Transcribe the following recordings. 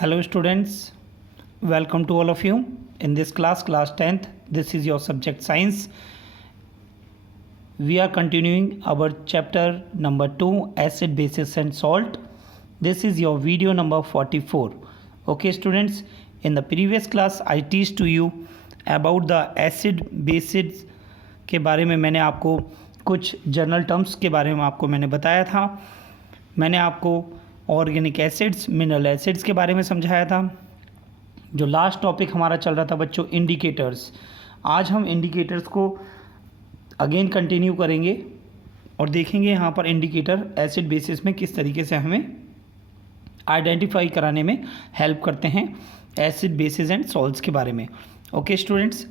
Hello students, welcome to all of you. In this class 10th, this is your subject science. We are continuing our chapter number 2, acid, bases and salt. This is your video number 44. Okay students, in the previous class I teach to you about the acid, bases के बारे में मैंने आपको कुछ general terms के बारे में आपको मैंने बताया था। मैंने आपको ऑर्गेनिक एसिड्स, मिनरल एसिड्स के बारे में समझाया था। जो लास्ट टॉपिक हमारा चल रहा था बच्चों, इंडिकेटर्स। आज हम इंडिकेटर्स को अगेन कंटिन्यू करेंगे और देखेंगे यहाँ पर इंडिकेटर एसिड बेसिस में किस तरीके से हमें आइडेंटिफाई कराने में हेल्प करते हैं एसिड बेसिस एंड सॉल्ट्स के बारे में। Okay students,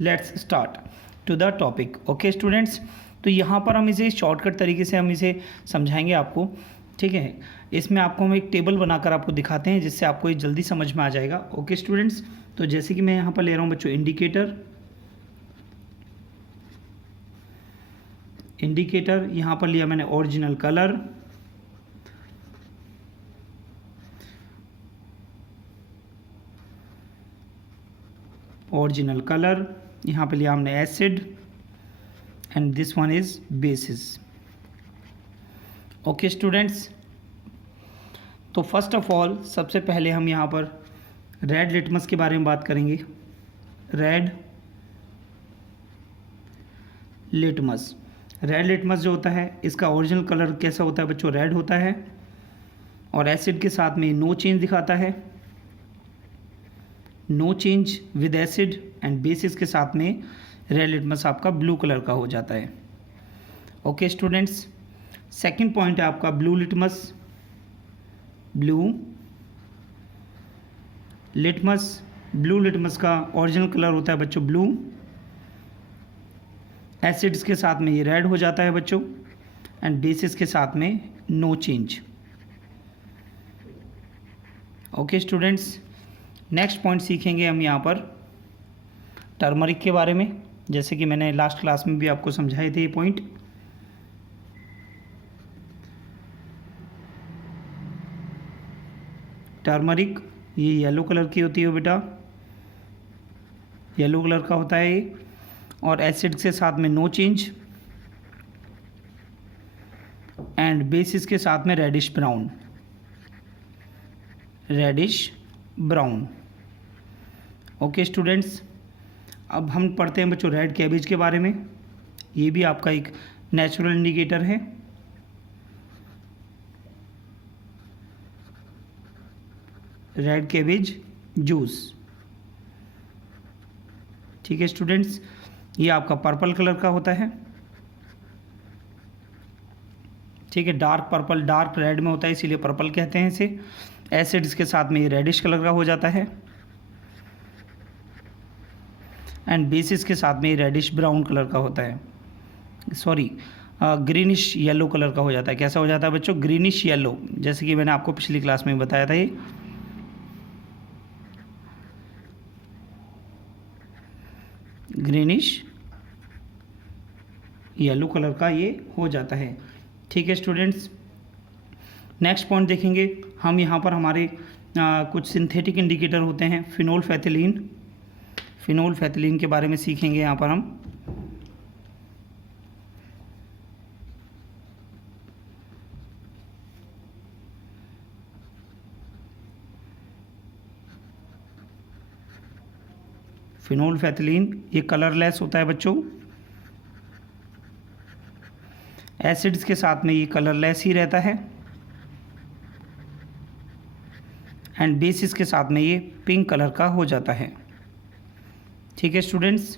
let's start to the topic. Okay students, तो यहाँ पर हम इसे शॉर्टकट तरीके से हम इसे समझाएंगे आपको, ठीक है। इसमें आपको हम एक टेबल बनाकर आपको दिखाते हैं जिससे आपको ये जल्दी समझ में आ जाएगा। ओके स्टूडेंट्स, तो जैसे कि मैं यहाँ पर ले रहा हूँ बच्चों इंडिकेटर यहाँ पर लिया मैंने ओरिजिनल कलर, यहाँ पे लिया हमने acid and this one is basis. Okay students, तो फर्स्ट ऑफ ऑल सबसे पहले हम यहाँ पर रेड लिटमस के बारे में बात करेंगे। रेड लिटमस जो होता है, इसका ओरिजिनल कलर कैसा होता है बच्चों? रेड होता है और एसिड के साथ में नो चेंज दिखाता है, no change with acid, and bases के साथ में रेड लिटमस आपका ब्लू कलर का हो जाता है। ओके स्टूडेंट्स, सेकंड पॉइंट है आपका ब्लू लिटमस का ओरिजिनल कलर होता है बच्चों ब्लू, एसिड्स के साथ में ये रेड हो जाता है बच्चों, एंड बेसिस के साथ में no change. Okay students, next point सीखेंगे हम यहाँ पर टर्मरिक के बारे में, जैसे कि मैंने लास्ट क्लास में भी आपको समझाए थे ये पॉइंट। टर्मरिक ये येलो कलर की होती है बेटा, येलो कलर का होता है ये, और एसिड के साथ में नो चेंज, एंड बेसिस के साथ में रेडिश ब्राउन। ओके स्टूडेंट्स, अब हम पढ़ते हैं बच्चों रेड कैबेज के बारे में। ये भी आपका एक नेचुरल इंडिकेटर है। रेड कैबेज जूस, ठीक है स्टूडेंट्स, ये आपका पर्पल कलर का होता है, ठीक है। डार्क पर्पल, डार्क रेड में होता है इसीलिए पर्पल कहते हैं इसे। एसिड्स के साथ में ये रेडिश कलर का हो जाता है, एंड बेसिस के साथ में ये रेडिश ब्राउन कलर का होता है, सॉरी ग्रीनिश येलो कलर का हो जाता है। कैसा हो जाता है बच्चों? ग्रीनिश येलो, जैसे कि मैंने आपको पिछली क्लास में बताया था। ये ग्रीनिश येलो कलर का ये हो जाता है, ठीक है स्टूडेंट्स। नेक्स्ट पॉइंट देखेंगे हम यहाँ पर हमारे कुछ सिंथेटिक इंडिकेटर होते हैं। फिनोल फैथिलीन के बारे में सीखेंगे यहाँ पर हम। फिनोल फैथिलीन ये कलरलेस होता है बच्चों, एसिड्स के साथ में ये कलरलेस ही रहता है, एंड बेसिस के साथ में ये पिंक कलर का हो जाता है, ठीक है स्टूडेंट्स।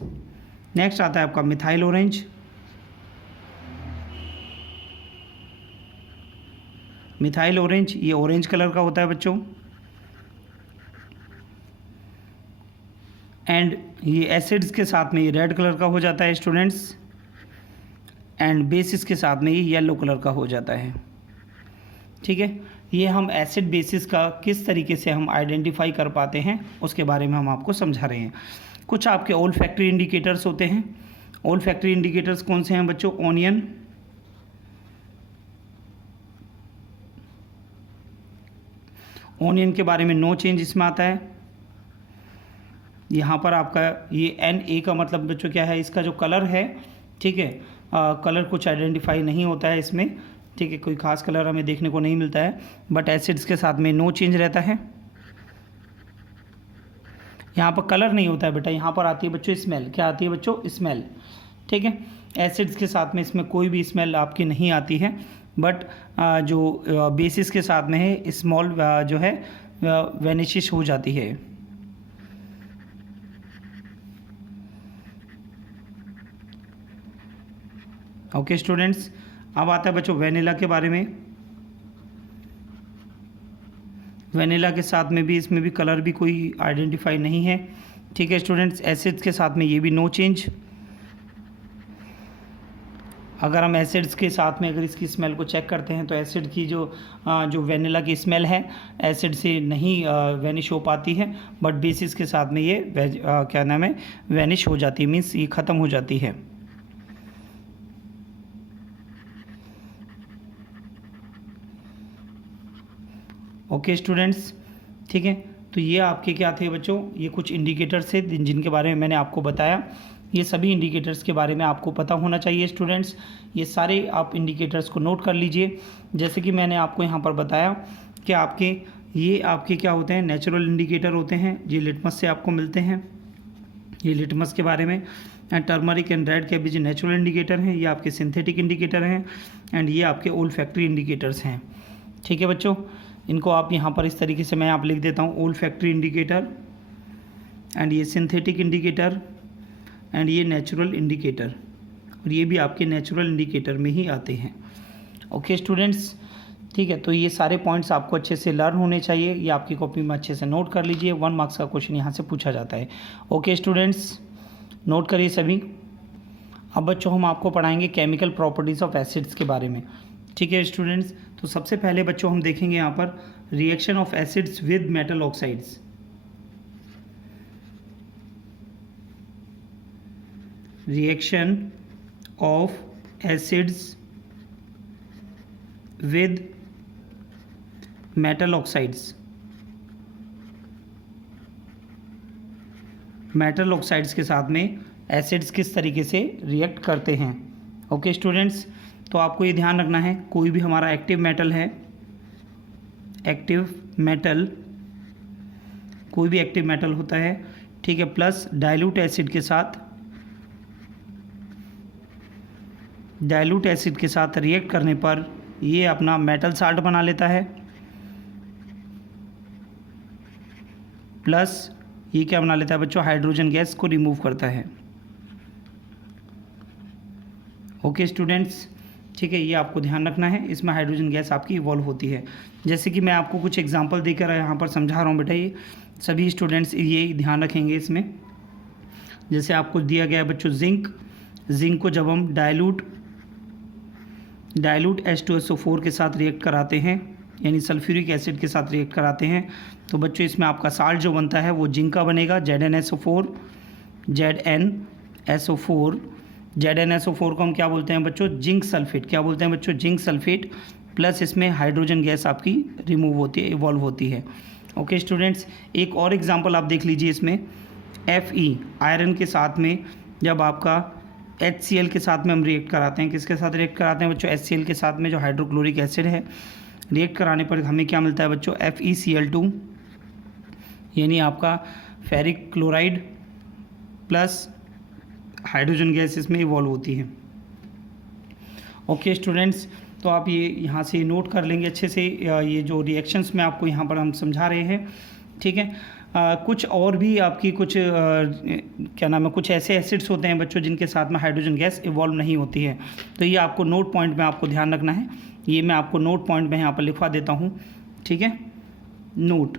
नेक्स्ट आता है आपका मिथाइल ऑरेंज। ये ऑरेंज कलर का होता है बच्चों, एंड ये एसिड्स के साथ में ये रेड कलर का हो जाता है स्टूडेंट्स, एंड बेसिस के साथ में ये येलो कलर का हो जाता है, ठीक है। ये हम एसिड बेसिस का किस तरीके से हम आइडेंटिफाई कर पाते हैं उसके बारे में हम आपको समझा रहे हैं। कुछ आपके ओल फैक्ट्री इंडिकेटर्स होते हैं। ओल फैक्ट्री इंडिकेटर्स कौन से हैं बच्चों? ऑनियन, ऑनियन के बारे में नो चेंज इसमें आता है। यहाँ पर आपका ये Na का मतलब बच्चों क्या है, इसका जो कलर है, ठीक है, कलर कुछ आइडेंटिफाई नहीं होता है इसमें, ठीक है, कोई खास कलर हमें देखने को नहीं मिलता है, बट एसिड्स के साथ में नो चेंज रहता है। यहाँ पर कलर नहीं होता है बेटा, यहाँ पर आती है बच्चों स्मेल। क्या आती है बच्चों? स्मेल, ठीक है। एसिड्स के साथ में इसमें कोई भी स्मेल आपकी नहीं आती है, बट जो बेसिस के साथ में है स्मॉल जो है वेनिशिश हो जाती है। ओके स्टूडेंट्स, अब आता है बच्चों वेनिला के बारे में। वेनिला के साथ में भी इसमें भी कलर भी कोई आइडेंटिफाई नहीं है, ठीक है स्टूडेंट्स। एसिड्स के साथ में ये भी नो चेंज। अगर हम एसिड्स के साथ में अगर इसकी स्मेल को चेक करते हैं तो एसिड की जो वेनिला की स्मेल है एसिड से नहीं वेनिश हो पाती है, बट बेसिस के साथ में ये क्या नाम है, वेनिश हो जाती है, मीन्स ये ख़त्म हो जाती है। ओके स्टूडेंट्स, ठीक है। तो ये आपके क्या थे बच्चों, ये कुछ इंडिकेटर्स थे जिनके बारे में मैंने आपको बताया। ये सभी इंडिकेटर्स के बारे में आपको पता होना चाहिए स्टूडेंट्स। ये सारे आप इंडिकेटर्स को नोट कर लीजिए। जैसे कि मैंने आपको यहाँ पर बताया कि ये आपके क्या होते हैं, नेचुरल इंडिकेटर होते हैं, ये लिटमस से आपको मिलते हैं। ये लिटमस के बारे में, एंड टर्मरिक एंड रेड के बीच नेचुरल इंडिकेटर हैं, ये आपके सिंथेटिक इंडिकेटर हैं, एंड ये आपके ओल्फैक्टरी इंडिकेटर्स हैं, ठीक है बच्चों। इनको आप यहाँ पर इस तरीके से मैं आप लिख देता हूँ, ओल्फैक्टरी इंडिकेटर, एंड ये सिंथेटिक इंडिकेटर, एंड ये नेचुरल इंडिकेटर, और ये भी आपके नेचुरल इंडिकेटर में ही आते हैं। ओके स्टूडेंट्स, ठीक है। तो ये सारे पॉइंट्स आपको अच्छे से लर्न होने चाहिए, ये आपकी कॉपी में अच्छे से नोट कर लीजिए। 1 मार्क्स का क्वेश्चन यहाँ से पूछा जाता है। ओके स्टूडेंट्स, नोट करिए सभी। अब बच्चों हम आपको पढ़ाएंगे केमिकल प्रॉपर्टीज़ ऑफ एसिड्स के बारे में, ठीक है स्टूडेंट्स। तो सबसे पहले बच्चों हम देखेंगे यहाँ पर reaction of acids with metal oxides. Reaction of acids with metal oxides. Metal oxides के साथ में एसिड्स किस तरीके से रिएक्ट करते हैं। ओके स्टूडेंट्स, तो आपको ये ध्यान रखना है, कोई भी हमारा एक्टिव मेटल है, एक्टिव मेटल, कोई भी एक्टिव मेटल होता है, ठीक है, प्लस डाइल्यूट एसिड के साथ, डाइल्यूट एसिड के साथ रिएक्ट करने पर ये अपना मेटल साल्ट बना लेता है, प्लस ये क्या बना लेता है बच्चों, हाइड्रोजन गैस को रिमूव करता है। ओके स्टूडेंट्स, ठीक है, ये आपको ध्यान रखना है, इसमें हाइड्रोजन गैस आपकी इवॉल्व होती है। जैसे कि मैं आपको कुछ एग्जांपल देकर यहाँ पर समझा रहा हूँ बेटा, ये सभी स्टूडेंट्स ये ध्यान रखेंगे इसमें। जैसे आपको दिया गया है बच्चों जिंक, जिंक को जब हम डाइल्यूट H2SO4 के साथ रिएक्ट कराते हैं, यानी सल्फ्यूरिक एसिड के साथ रिएक्ट कराते हैं, तो बच्चों इसमें आपका साल्ट जो बनता है वो जिंक का बनेगा, ZnSO4। ZnSO4 को हम क्या बोलते हैं बच्चों, जिंक सल्फेट। क्या बोलते हैं बच्चों, जिंक सल्फेट। प्लस इसमें हाइड्रोजन गैस आपकी रिमूव होती है, इवॉल्व होती है। ओके स्टूडेंट्स, एक और एग्जांपल आप देख लीजिए इसमें, Fe आयरन के साथ में जब आपका HCl के साथ में हम रिएक्ट कराते हैं, किसके साथ रिएक्ट कराते हैं बच्चों, HCl के साथ में, जो हाइड्रोक्लोरिक एसिड है। रिएक्ट कराने पर हमें क्या मिलता है बच्चों, FeCl2, यानी आपका ferric chloride plus hydrogen gas इसमें इवॉल्व होती है। ओके स्टूडेंट्स, तो आप ये यहाँ से नोट कर लेंगे अच्छे से, ये जो रिएक्शंस में आपको यहाँ पर हम समझा रहे हैं, ठीक है। कुछ और भी आपकी कुछ क्या नाम है, कुछ ऐसे एसिड्स होते हैं बच्चों जिनके साथ में हाइड्रोजन गैस इवॉल्व नहीं होती है, तो ये आपको नोट पॉइंट में आपको ध्यान रखना है। ये मैं आपको नोट पॉइंट में यहाँ पर लिखवा देता हूँ, ठीक है। नोट,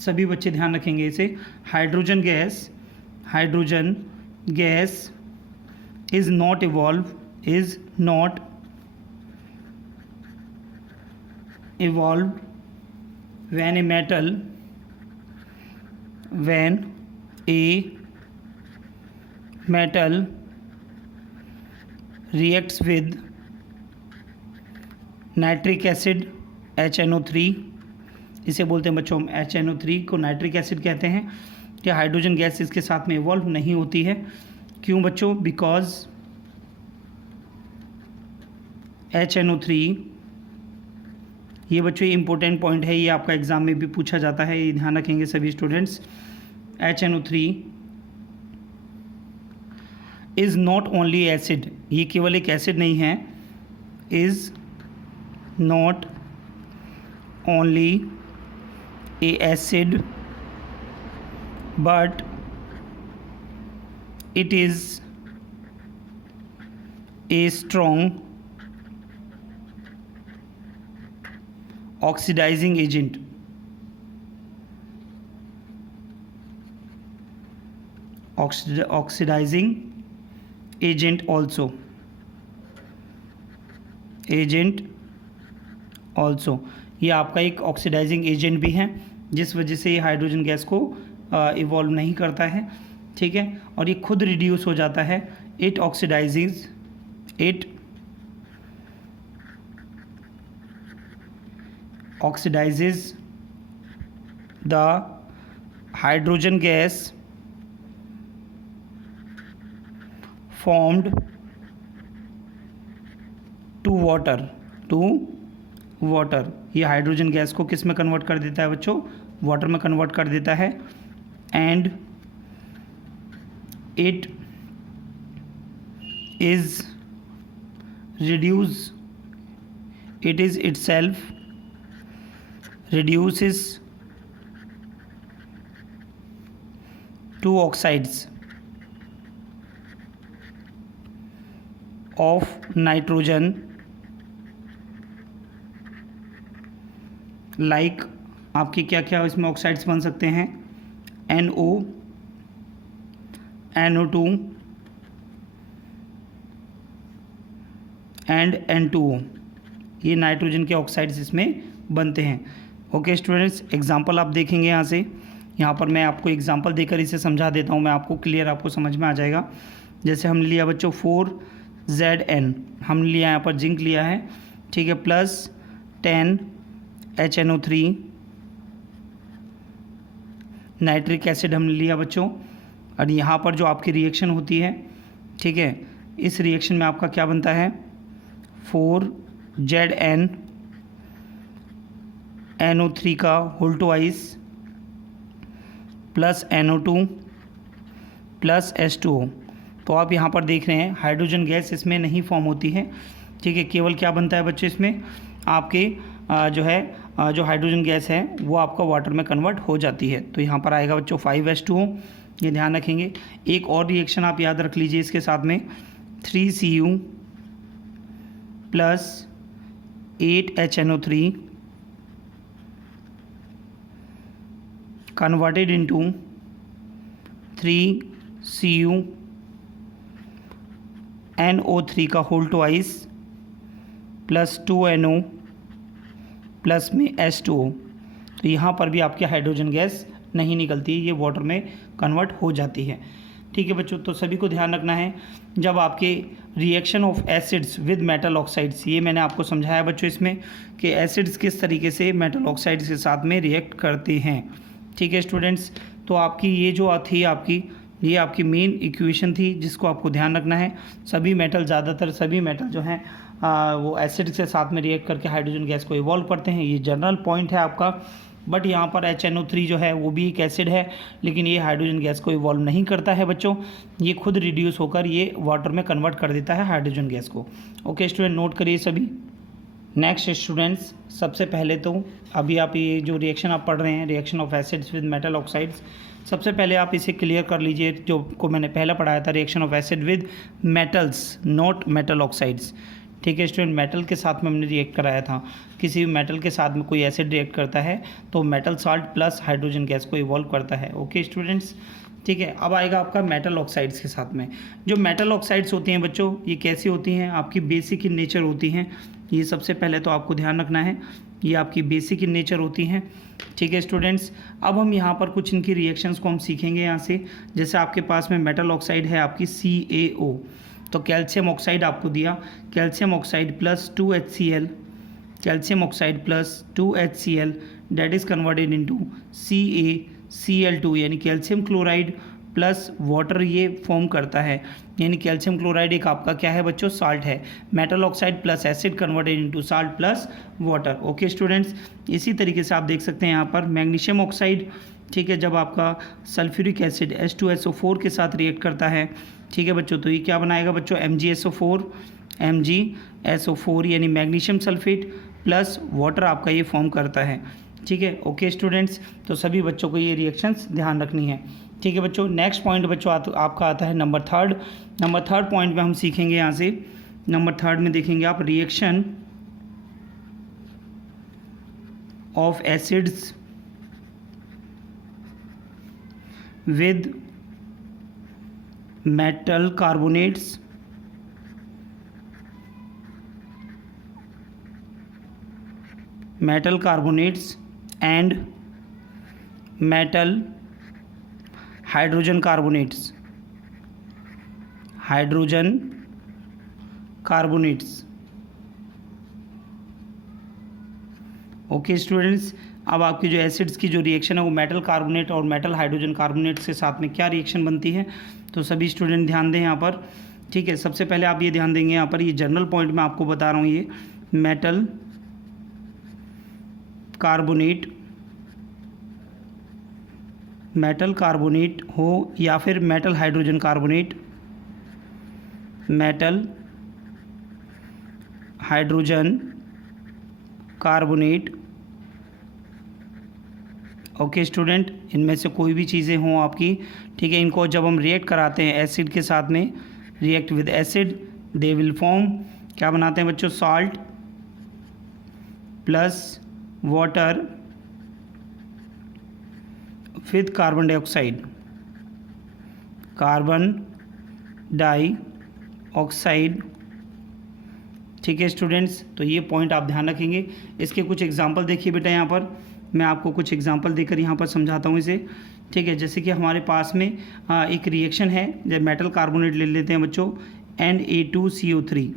सभी बच्चे ध्यान रखेंगे इसे। Hydrogen gas is not evolved when a metal reacts with nitric acid HNO3, इसे बोलते हैं बच्चों हम HNO3 को नाइट्रिक एसिड कहते हैं। क्या हाइड्रोजन गैस इसके साथ में इवॉल्व नहीं होती है? क्यों बच्चों? बिकॉज HNO3, ये बच्चों ये इंपॉर्टेंट पॉइंट है, ये आपका एग्जाम में भी पूछा जाता है, ये ध्यान रखेंगे सभी students. HNO3 is not only acid, ये केवल एक एसिड नहीं है, is not only A acid but it is a strong oxidizing agent. Oxidizing agent also. ये आपका एक ऑक्सीडाइजिंग एजेंट भी है, जिस वजह से ये हाइड्रोजन गैस को इवॉल्व नहीं करता है, ठीक है, और ये खुद रिड्यूस हो जाता है। It oxidises the hydrogen gas formed to water. ये हाइड्रोजन गैस को किस में कन्वर्ट कर देता है बच्चों? वाटर में कन्वर्ट कर देता है। And it is itself reduces two oxides of nitrogen like आपके क्या क्या इसमें ऑक्साइड्स बन सकते हैं? NO, NO2 एंड N2O, ये नाइट्रोजन के ऑक्साइड्स इसमें बनते हैं। ओके स्टूडेंट्स, एग्जांपल आप देखेंगे यहाँ पर मैं आपको एग्जांपल देकर इसे समझा देता हूँ, मैं आपको क्लियर आपको समझ में आ जाएगा। जैसे हमने लिया बच्चों 4Zn, हमने लिया यहाँ पर जिंक लिया है, ठीक है, प्लस 10 HNO3 नाइट्रिक एसिड हमने लिया बच्चों। और यहाँ पर जो आपकी रिएक्शन होती है, ठीक है, इस रिएक्शन में आपका क्या बनता है? 4Zn NO3 का whole twice plus NO2 plus H2O। तो आप यहाँ पर देख रहे हैं हाइड्रोजन गैस इसमें नहीं फॉर्म होती है, ठीक है, केवल क्या बनता है बच्चों इसमें आपके जो हाइड्रोजन गैस है वो आपका वाटर में कन्वर्ट हो जाती है। तो यहाँ पर आएगा बच्चों 5H2O, ये ध्यान रखेंगे। एक और रिएक्शन आप याद रख लीजिए इसके साथ में, 3Cu plus 8HNO3 converted into 3Cu NO3 का whole twice plus 2NO plus में H2O। तो यहाँ पर भी आपकी हाइड्रोजन गैस नहीं निकलती, ये वाटर में कन्वर्ट हो जाती है, ठीक है बच्चों। तो सभी को ध्यान रखना है, जब आपके reaction of acids with metal oxides, ये मैंने आपको समझाया बच्चों इसमें कि एसिड्स किस तरीके से मेटल ऑक्साइड्स के साथ में रिएक्ट करते हैं, ठीक है स्टूडेंट्स। तो आपकी ये जो थी ये आपकी मेन इक्वेशन थी जिसको आपको ध्यान रखना है। सभी मेटल, ज़्यादातर सभी मेटल जो हैं वो एसिड के साथ में रिएक्ट करके हाइड्रोजन गैस को इवॉल्व करते हैं, ये जनरल पॉइंट है आपका। बट यहाँ पर HNO3 जो है वो भी एक एसिड है, लेकिन ये हाइड्रोजन गैस को इवॉल्व नहीं करता है बच्चों, ये खुद रिड्यूस होकर ये वाटर में कन्वर्ट कर देता है हाइड्रोजन गैस को। ओके स्टूडेंट, नोट करिए सभी। नेक्स्ट स्टूडेंट्स, सबसे पहले तो अभी आप ये जो रिएक्शन आप पढ़ रहे हैं, reaction of acids with metal oxides, सबसे पहले आप इसे क्लियर कर लीजिए, जो को मैंने पहला पढ़ाया था, reaction of acid with metals not metal oxides, ठीक है स्टूडेंट। मेटल के साथ में हमने रिएक्ट कराया था, किसी भी मेटल के साथ में कोई एसिड रिएक्ट करता है तो metal salt plus hydrogen gas को इवॉल्व करता है। ओके स्टूडेंट्स, ठीक है। अब आएगा आपका मेटल ऑक्साइड्स के साथ में। जो मेटल ऑक्साइड्स होती हैं बच्चों, ये कैसी होती हैं? आपकी बेसिक इन नेचर होती हैं, ये सबसे पहले तो आपको ध्यान रखना है, ये आपकी बेसिक इन नेचर होती हैं, ठीक है स्टूडेंट्स। अब हम यहाँ पर कुछ इनकी रिएक्शंस को हम सीखेंगे यहाँ से। जैसे आपके पास में मेटल ऑक्साइड है आपकी CaO, तो कैल्शियम ऑक्साइड आपको दिया, calcium oxide plus 2HCl, calcium oxide plus 2HCl that is converted into CaCl2 यानी कैल्शियम क्लोराइड प्लस वाटर ये फॉर्म करता है, यानी कैल्शियम क्लोराइड एक आपका क्या है बच्चों, साल्ट है। Metal oxide plus acid converted into salt plus water. Okay students, इसी तरीके से आप देख सकते हैं यहाँ पर मैग्नीशियम ऑक्साइड, ठीक है, जब आपका सल्फ्यूरिक एसिड H2SO4 के साथ रिएक्ट करता है, ठीक है बच्चों, तो ये क्या बनाएगा बच्चों, MgSO4 यानी मैग्नीशियम सल्फेट प्लस वाटर आपका ये फॉर्म करता है, ठीक है। ओके स्टूडेंट्स, तो सभी बच्चों को ये रिएक्शंस ध्यान रखनी है, ठीक है बच्चों। नेक्स्ट पॉइंट बच्चों आपका आता है नंबर थर्ड पॉइंट में हम सीखेंगे यहाँ से, नंबर थर्ड में देखेंगे आप reaction of acids with metal carbonates and metal hydrogen carbonates. Okay students, अब आपकी जो एसिड्स की जो रिएक्शन है वो मेटल कार्बोनेट और मेटल हाइड्रोजन कार्बोनेट्स के साथ में क्या रिएक्शन बनती है, तो सभी स्टूडेंट ध्यान दें यहाँ पर, ठीक है। सबसे पहले आप ये ध्यान देंगे यहाँ पर, ये जनरल पॉइंट मैं आपको बता रहा हूँ, ये मेटल कार्बोनेट हो या फिर metal hydrogen carbonate, okay student, इनमें से कोई भी चीज़ें हों आपकी, ठीक है, इनको जब हम रिएक्ट कराते हैं एसिड के साथ में, react with acid, they will form, क्या बनाते हैं बच्चों, salt plus water with carbon dioxide, ठीक है स्टूडेंट्स। तो ये पॉइंट आप ध्यान रखेंगे। इसके कुछ एग्जांपल देखिए बेटा, यहाँ पर मैं आपको कुछ एग्जांपल देकर यहाँ पर समझाता हूँ इसे, ठीक है। जैसे कि हमारे पास में एक रिएक्शन है, जब मेटल कार्बोनेट ले लेते हैं बच्चों, Na2CO3,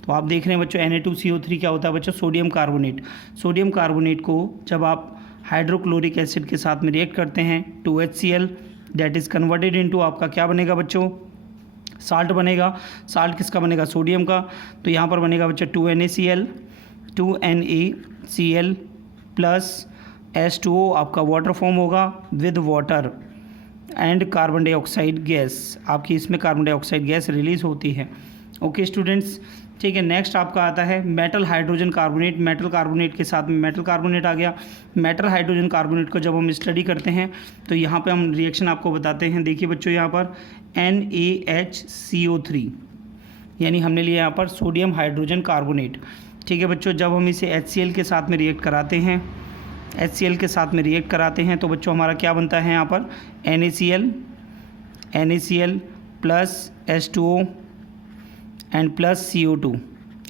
तो आप देख रहे हैं बच्चों Na2CO3 क्या होता है बच्चों, सोडियम कार्बोनेट को जब आप हाइड्रोक्लोरिक एसिड के साथ में रिएक्ट करते हैं, 2HCl that is converted into आपका क्या बनेगा बच्चों, साल्ट बनेगा। साल्ट किसका बनेगा, सोडियम का, तो यहाँ पर बनेगा बच्चों 2NaCl प्लस H2O आपका वाटर फॉर्म होगा with water and carbon dioxide gas, आपकी इसमें कार्बन डाइऑक्साइड गैस रिलीज होती है। ओके स्टूडेंट्स, ठीक है। नेक्स्ट आपका आता है metal hydrogen carbonate, metal carbonate के साथ में मेटल कार्बोनेट आ गया। मेटल हाइड्रोजन कार्बोनेट को जब हम स्टडी करते हैं तो यहाँ पे हम रिएक्शन आपको बताते हैं। देखिए बच्चों, यहाँ पर NaHCO3 यानी हमने लिया यहाँ पर सोडियम हाइड्रोजन कार्बोनेट, ठीक है बच्चों। जब हम इसे HCl के साथ में रिएक्ट कराते हैं, तो बच्चों हमारा क्या बनता है यहाँ पर, NaCl plus H2O and plus CO2,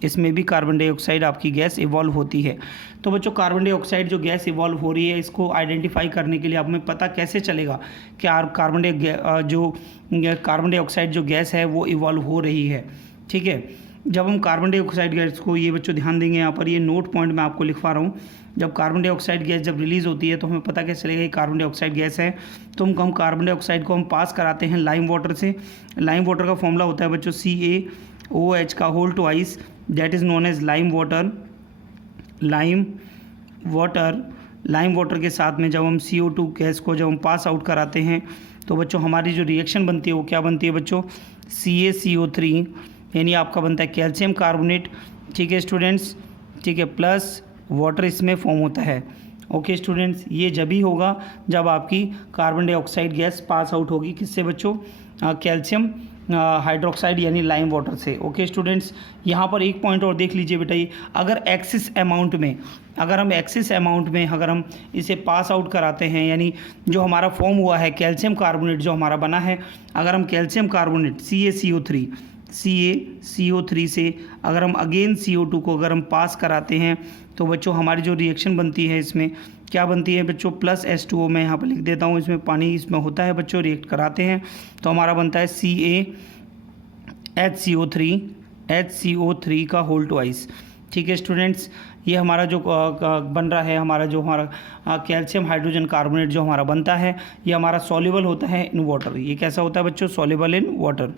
इसमें भी कार्बन डाइऑक्साइड आपकी गैस इवॉल्व होती है। तो बच्चों कार्बन डाइऑक्साइड जो गैस इवॉल्व हो रही है, इसको आइडेंटिफाई करने के लिए आप हमें पता कैसे चलेगा कि कार्बन डाइऑक्साइड जो गैस है वो इवॉल्व हो रही है, ठीक है। जब हम कार्बन डाइऑक्साइड गैस को, ये बच्चों ध्यान देंगे यहाँ पर, ये नोट पॉइंट मैं आपको लिखवा रहा हूँ, जब कार्बन डाइऑक्साइड गैस जब रिलीज़ होती है तो हमें पता कैसे चलेगा ये कार्बन डाइऑक्साइड गैस है। तो हम कार्बन डाइऑक्साइड को हम पास कराते हैं लाइम वाटर से। लाइम वाटर का फॉर्मूला होता है बच्चों CaOH का whole twice, that is known as lime water के साथ में जब हम CO2 गैस को जब हम पास आउट कराते हैं तो बच्चों हमारी जो रिएक्शन बनती है वो क्या बनती है बच्चों, CaCO3 यानी आपका बनता है कैल्शियम कार्बोनेट, ठीक है स्टूडेंट्स, ठीक है, प्लस वाटर इसमें फॉर्म होता है। ओके स्टूडेंट्स, ये जब ही होगा जब आपकी carbon dioxide gas pass out होगी किससे बच्चों, कैल्शियम हाइड्रोक्साइड यानी लाइम वाटर से। ओके स्टूडेंट्स, यहाँ पर एक पॉइंट और देख लीजिए बेटा, ये अगर एक्सिस अमाउंट में अगर हम इसे पास आउट कराते हैं, यानी जो हमारा फॉर्म हुआ है कैल्शियम कार्बोनेट जो हमारा बना है, अगर हम कैल्शियम कार्बोनेट CaCO3 से अगर हम अगेन CO2 को अगर हम पास कराते हैं तो बच्चों हमारी जो रिएक्शन बनती है इसमें क्या बनती है बच्चों, प्लस H2O मैं यहाँ पर लिख देता हूँ, इसमें पानी इसमें होता है बच्चों, रिएक्ट कराते हैं तो हमारा बनता है CaHCO3 का होल ट्वाइस, ठीक है स्टूडेंट्स, ये हमारा जो बन रहा है, हमारा कैल्शियम हाइड्रोजन कार्बोनेट जो हमारा बनता है, ये हमारा सॉल्युबल होता है इन वाटर। ये कैसा होता है बच्चों? सॉल्युबल इन वाटर,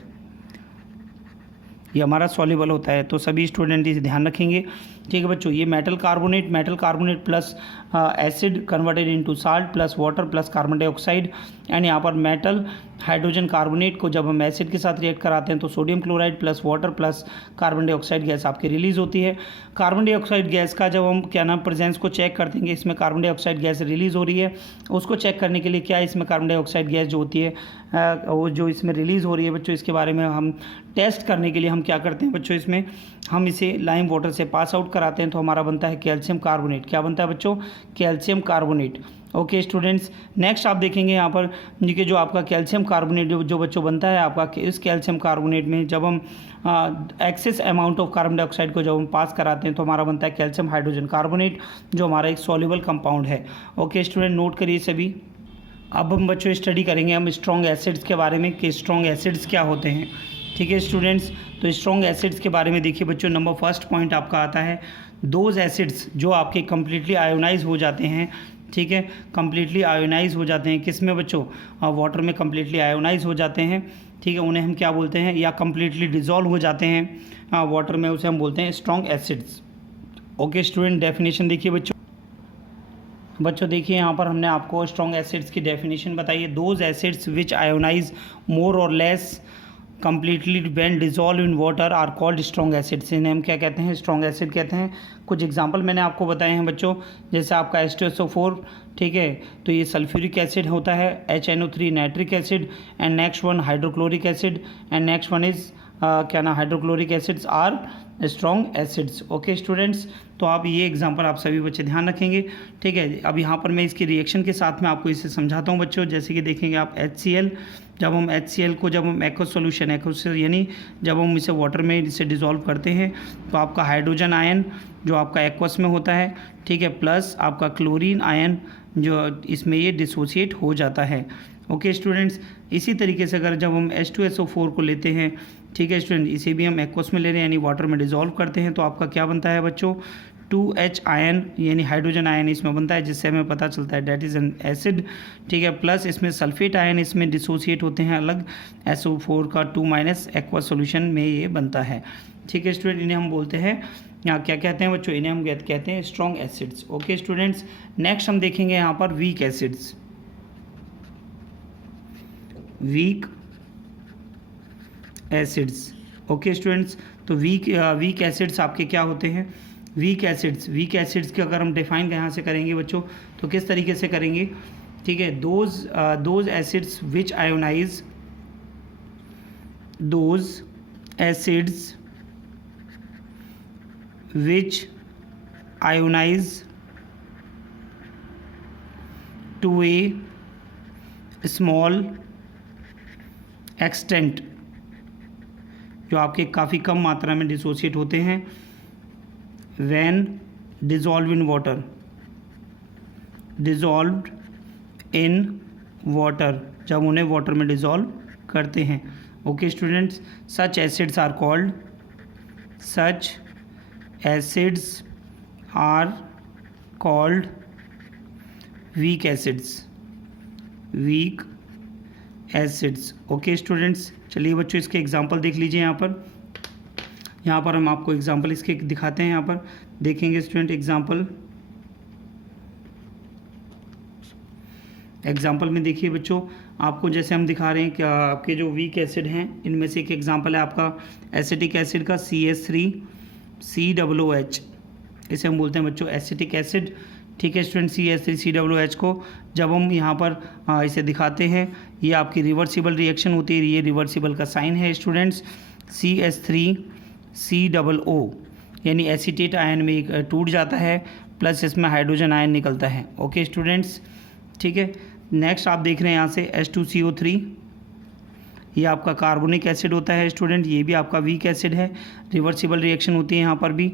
ये हमारा सॉल्युबल होता है। तो सभी स्टूडेंट इसे ध्यान रखेंगे। ठीक है बच्चों, ये metal carbonate plus acid converted into salt plus water plus carbon dioxide. And यहाँ पर मेटल हाइड्रोजन कार्बोनेट को जब हम एसिड के साथ रिएक्ट कराते हैं तो sodium chloride plus water plus carbon dioxide gas आपकी रिलीज होती है। कार्बन डाइऑक्साइड गैस का जब हम क्या नाम प्रेजेंस को चेक करते हैं, इसमें कार्बन डाइऑक्साइड गैस रिलीज हो रही है, उसको चेक करने के लिए क्या इसमें कार्बन डाइऑक्साइड गैस जो होती है वो जो इसमें रिलीज़ हो रही है बच्चों, इसके बारे में हम टेस्ट करने के लिए हम क्या करते हैं बच्चों, इसमें हम इसे लाइम वाटर से पास आउट कराते हैं तो हमारा बनता है कैल्शियम कार्बोनेट। क्या बनता है बच्चों? Calcium carbonate. Okay students, next आप देखेंगे यहाँ पर कि जो आपका कैल्शियम कार्बोनेट जो बच्चों बनता है आपका, इस कैल्शियम कार्बोनेट में जब हम excess amount of carbon dioxide को जब हम पास कराते हैं तो हमारा बनता है कैल्शियम हाइड्रोजन कार्बोनेट, जो हमारा एक सॉल्युबल कंपाउंड है। ओके स्टूडेंट, नोट करिए सभी। अब हम बच्चों स्टडी करेंगे हम स्ट्रॉन्ग एसिड्स के बारे में कि स्ट्रॉन्ग एसिड्स क्या होते हैं। ठीक है स्टूडेंट्स, तो स्ट्रॉन्ग एसिड्स के बारे में देखिए बच्चों, नंबर फर्स्ट पॉइंट आपका आता है दोज एसिड्स जो आपके कम्प्लीटली आयोनाइज हो जाते हैं। ठीक है, कम्प्लीटली आयोनाइज हो जाते हैं किस में बच्चों? वाटर में कम्प्लीटली आयोनाइज हो जाते हैं। ठीक है, उन्हें हम क्या बोलते हैं? या कम्प्लीटली डिजॉल्व हो जाते हैं वाटर में, उसे हम बोलते हैं strong acids. Okay student, definition देखिए बच्चों देखिए यहाँ पर हमने आपको स्ट्रॉन्ग एसिड्स की डेफिनेशन बताई है। Those acids which ionise more और less completely when dissolve in water are called strong acids. इन्हें हम क्या कहते हैं? स्ट्रॉन्ग एसिड कहते हैं। कुछ एग्जांपल मैंने आपको बताए हैं बच्चों, जैसे आपका H2SO4, ठीक है, तो ये सल्फ्यूरिक एसिड होता है, HNO3 nitric acid, and next one hydrochloric acid, and next one is क्या ना hydrochloric acids are strong acids. Okay students, तो आप ये एग्जांपल आप सभी बच्चे ध्यान रखेंगे। ठीक है, अब यहाँ पर मैं इसकी रिएक्शन के साथ में आपको इसे समझाता हूँ बच्चों। जैसे कि देखेंगे आप HCl, जब हम HCl को जब हम एक्वस सॉल्यूशन यानी जब हम इसे वाटर में इसे डिज़ोल्व करते हैं तो आपका हाइड्रोजन आयन जो आपका एक्वस में होता है, ठीक है, प्लस आपका क्लोरीन आयन जो इसमें ये डिसोसिएट हो जाता है। ओके स्टूडेंट्स, इसी तरीके से अगर जब हम H2SO4 को लेते हैं, ठीक है स्टूडेंट, इसे भी हम एक्वस में ले रहे हैं यानी वाटर में डिज़ोल्व करते हैं, तो आपका क्या बनता है बच्चों? 2H आयन यानी हाइड्रोजन आयन इसमें बनता है, जिससे हमें पता चलता है डेट इज़ एन एसिड। ठीक है, प्लस इसमें सल्फेट आयन इसमें डिसोसिएट होते हैं अलग, SO4 का 2- एक्वस सॉल्यूशन में ये बनता है। ठीक है स्टूडेंट, इन्हें हम बोलते हैं यहाँ क्या कहते हैं बच्चों? इन्हें हम कहते हैं strong acids. Okay students, next हम देखेंगे यहाँ पर week acids. Weak acids. Okay students, तो वीक एसिड्स आपके क्या होते हैं? वीक एसिड्स के अगर हम डिफाइन यहाँ से करेंगे बच्चों तो किस तरीके से करेंगे? ठीक है, those acids which ionize, those acids which ionize to a small extent, जो आपके काफ़ी कम मात्रा में डिसोसिएट होते हैं, when dissolve in water, dissolved in water, जब उन्हें वाटर में डिजॉल्व करते हैं। Okay students, such acids are called, such acids are called weak acids, weak acids. Okay students, चलिए बच्चों इसके एग्जांपल देख लीजिए। यहाँ पर हम आपको एग्जांपल इसके दिखाते हैं। यहाँ पर देखेंगे स्टूडेंट एग्जांपल में देखिए बच्चों, आपको जैसे हम दिखा रहे हैं कि आपके जो वीक एसिड हैं इनमें से एक एग्जांपल है आपका एसिटिक एसिड का CH3COOH, इसे हम बोलते हैं बच्चों एसिटिक एसिड। ठीक है स्टूडेंट, CH3COOH को जब हम यहाँ पर इसे दिखाते हैं, ये आपकी रिवर्सिबल रिएक्शन होती है, ये रिवर्सिबल का साइन है स्टूडेंट्स। CH3COO यानी एसीटेट आयन में टूट जाता है, प्लस इसमें हाइड्रोजन आयन निकलता है। ओके स्टूडेंट्स, ठीक है, नेक्स्ट आप देख रहे हैं यहाँ से H2CO3, ये आपका कार्बोनिक एसिड होता है स्टूडेंट, ये भी आपका वीक एसिड है, रिवर्सिबल रिएक्शन होती है यहाँ पर भी,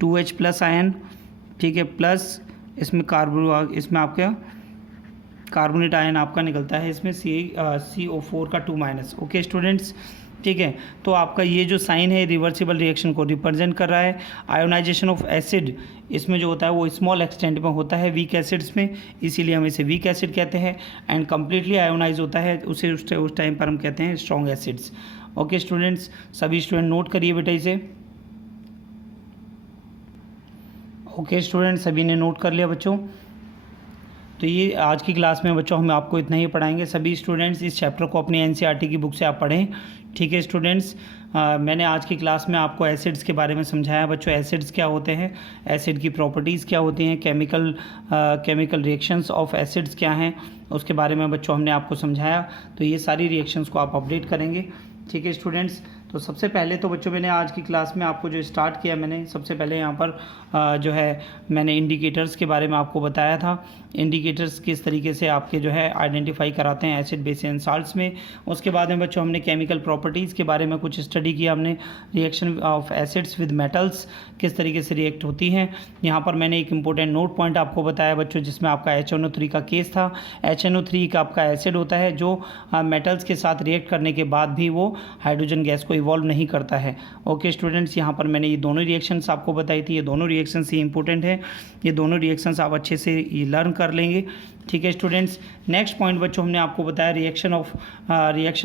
2H प्लस आयन, ठीक है, प्लस इसमें आपका कार्बोनेट आयन आपका निकलता है, इसमें CO4 का 2-। ओके स्टूडेंट्स, ठीक है। तो आपका ये जो साइन है रिवर्सिबल रिएक्शन को रिप्रेजेंट कर रहा है। आयोनाइजेशन ऑफ एसिड इसमें जो होता है वो स्मॉल एक्सटेंट में होता है वीक एसिड्स में, इसीलिए हम इसे वीक एसिड कहते हैं। एंड कम्प्लीटली आयोनाइज होता है उसे उस टाइम पर हम कहते हैं स्ट्रॉन्ग एसिड्स। ओके स्टूडेंट्स, सभी स्टूडेंट नोट करिए बेटा इसे। ओके स्टूडेंट्स, सभी ने नोट कर लिया बच्चों। तो ये आज की क्लास में बच्चों हम आपको इतना ही पढ़ाएंगे। सभी स्टूडेंट्स इस चैप्टर को अपनी एनसीईआरटी की बुक से आप पढ़ें। ठीक है स्टूडेंट्स, मैंने आज की क्लास में आपको एसिड्स के बारे में समझाया बच्चों। एसिड्स क्या होते हैं, एसिड की प्रॉपर्टीज़ क्या होती हैं, केमिकल रिएक्शंस ऑफ एसिड्स क्या हैं, उसके बारे में बच्चों हमने आपको समझाया। तो ये सारी रिएक्शंस को आप अपडेट करेंगे। ठीक है स्टूडेंट्स, तो सबसे पहले तो बच्चों मैंने आज की क्लास में आपको जो स्टार्ट किया, मैंने सबसे पहले यहाँ पर जो है मैंने इंडिकेटर्स के बारे में आपको बताया था। इंडिकेटर्स किस तरीके से आपके जो है आइडेंटिफाई कराते हैं एसिड बेस एंड साल्ट्स में। उसके बाद में बच्चों हमने केमिकल प्रॉपर्टीज़ के बारे में कुछ स्टडी किया हमने। Reaction of acids with metals किस तरीके से रिएक्ट होती हैं। यहाँ पर मैंने एक इंपॉर्टेंट नोट पॉइंट आपको बताया बच्चों, जिसमें आपका HNO3 का केस था। HNO3 का आपका एसिड होता है जो मेटल्स के साथ रिएक्ट करने के बाद भी वो हाइड्रोजन गैस को इवॉल्व नहीं करता है। ओके स्टूडेंट्स, यहाँ पर मैंने ये दोनों रिएक्शंस आपको बताई थी। ये दोनों रिएक्शंस ही इंपॉर्टेंट है, ये दोनों रिएक्शंस आप अच्छे से ये लर्न कर लेंगे। ठीक है स्टूडेंट्स, नेक्स्ट पॉइंट बच्चों हमने आपको बताया reaction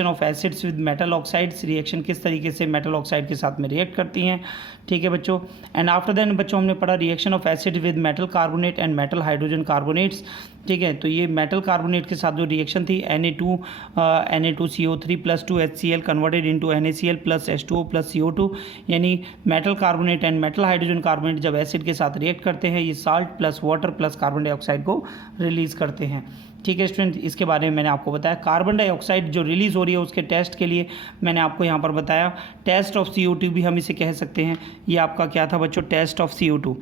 of acids with metal oxides. Reaction किस तरीके से मेटल ऑक्साइड के साथ में रिएक्ट करती हैं। ठीक है बच्चों, एंड आफ्टर दैन बच्चों हमने पढ़ा reaction of acid with metal carbonate and metal hydrogen carbonates. ठीक है, तो ये मेटल कार्बोनेट के साथ जो रिएक्शन थी Na2CO3 + 2 HCl converted into NaCl + H2O + CO2, यानी metal carbonate and metal hydrogen carbonate जब एसिड के साथ रिएक्ट करते हैं ये salt plus water plus carbon dioxide को रिलीज करते हैं। ठीक है स्टूडेंट, इसके बारे में मैंने आपको बताया। कार्बन डाइऑक्साइड जो रिलीज हो रही है उसके टेस्ट के लिए मैंने आपको यहाँ पर बताया। टेस्ट ऑफ CO2 भी हम इसे कह सकते हैं। ये आपका क्या था बच्चों, test of CO2,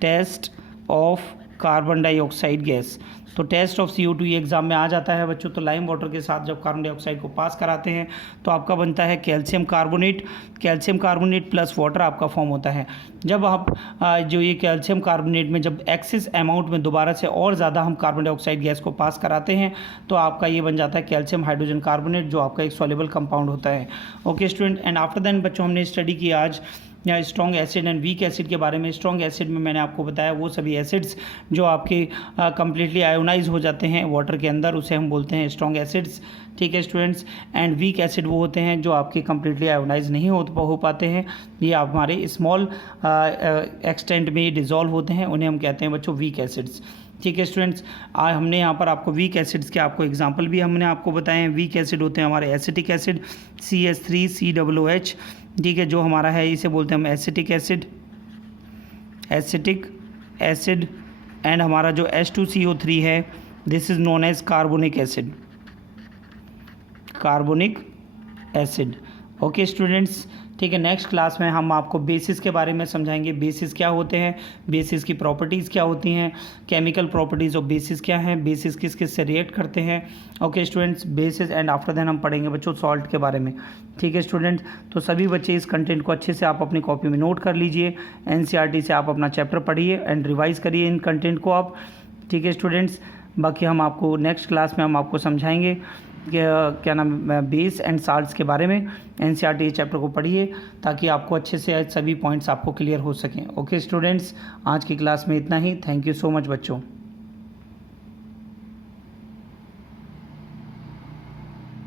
test of carbon dioxide gas. तो टेस्ट ऑफ CO2 ये एग्जाम में आ जाता है बच्चों। तो लाइम वाटर के साथ जब कार्बन डाइऑक्साइड को पास कराते हैं तो आपका बनता है कैल्शियम कार्बोनेट प्लस वाटर आपका फॉर्म होता है। जब आप जो ये कैल्शियम कार्बोनेट में जब एक्सेस अमाउंट में दोबारा से और ज़्यादा हम कार्बन डाइऑक्साइड गैस को पास कराते हैं तो आपका ये बन जाता है कैल्शियम हाइड्रोजन कार्बोनेट, जो आपका एक सॉल्युबल कंपाउंड होता है। Okay student, and after then बच्चों हमने स्टडी की आज या strong acid and weak acid के बारे में। स्ट्रॉन्ग एसिड में मैंने आपको बताया वो सभी एसिड्स जो आपके कम्प्लीटली आयोनाइज हो जाते हैं वाटर के अंदर, उसे हम बोलते हैं स्ट्रॉन्ग एसिड्स। ठीक है स्टूडेंट्स, एंड वीक एसिड वो होते हैं जो आपके कम्प्लीटली आयोनाइज नहीं हो पाते हैं, ये आप हमारे स्मॉल एक्सटेंट में डिजॉल्व होते हैं, उन्हें हम कहते हैं बच्चों वीक एसिड्स। ठीक है स्टूडेंट्स, आज हमने यहाँ पर आपको वीक एसिड्स के आपको एग्जांपल भी हमने आपको बताए हैं। वीक एसिड होते हैं हमारे एसिटिक एसिड CH3COOH। ठीक है, जो हमारा है इसे बोलते हैं हम एसिटिक एसिड। एंड हमारा जो H2CO3 है this is known as carbonic acid. Okay students, ठीक है, नेक्स्ट क्लास में हम आपको बेसिस के बारे में समझाएंगे। बेसिस क्या होते हैं, बेसिस की प्रॉपर्टीज़ क्या होती हैं, केमिकल प्रॉपर्टीज़ ऑफ बेसिस क्या हैं, बेसिस किस किस से रिएक्ट करते हैं। Okay students, bases and after then हम पढ़ेंगे बच्चों सॉल्ट के बारे में। ठीक है स्टूडेंट, तो सभी बच्चे इस कंटेंट को अच्छे से आप अपनी कॉपी में नोट कर लीजिए। NCERT से आप अपना चैप्टर पढ़िए एंड रिवाइज करिए इन कंटेंट को आप। ठीक है स्टूडेंट्स, बाकी हम आपको नेक्स्ट क्लास में हम आपको समझाएंगे क्या नाम बेस एंड साल्ट्स के बारे में। NCERT चैप्टर को पढ़िए ताकि आपको अच्छे से सभी पॉइंट्स आपको क्लियर हो सकें। ओके स्टूडेंट्स, आज की क्लास में इतना ही। थैंक यू सो मच बच्चों।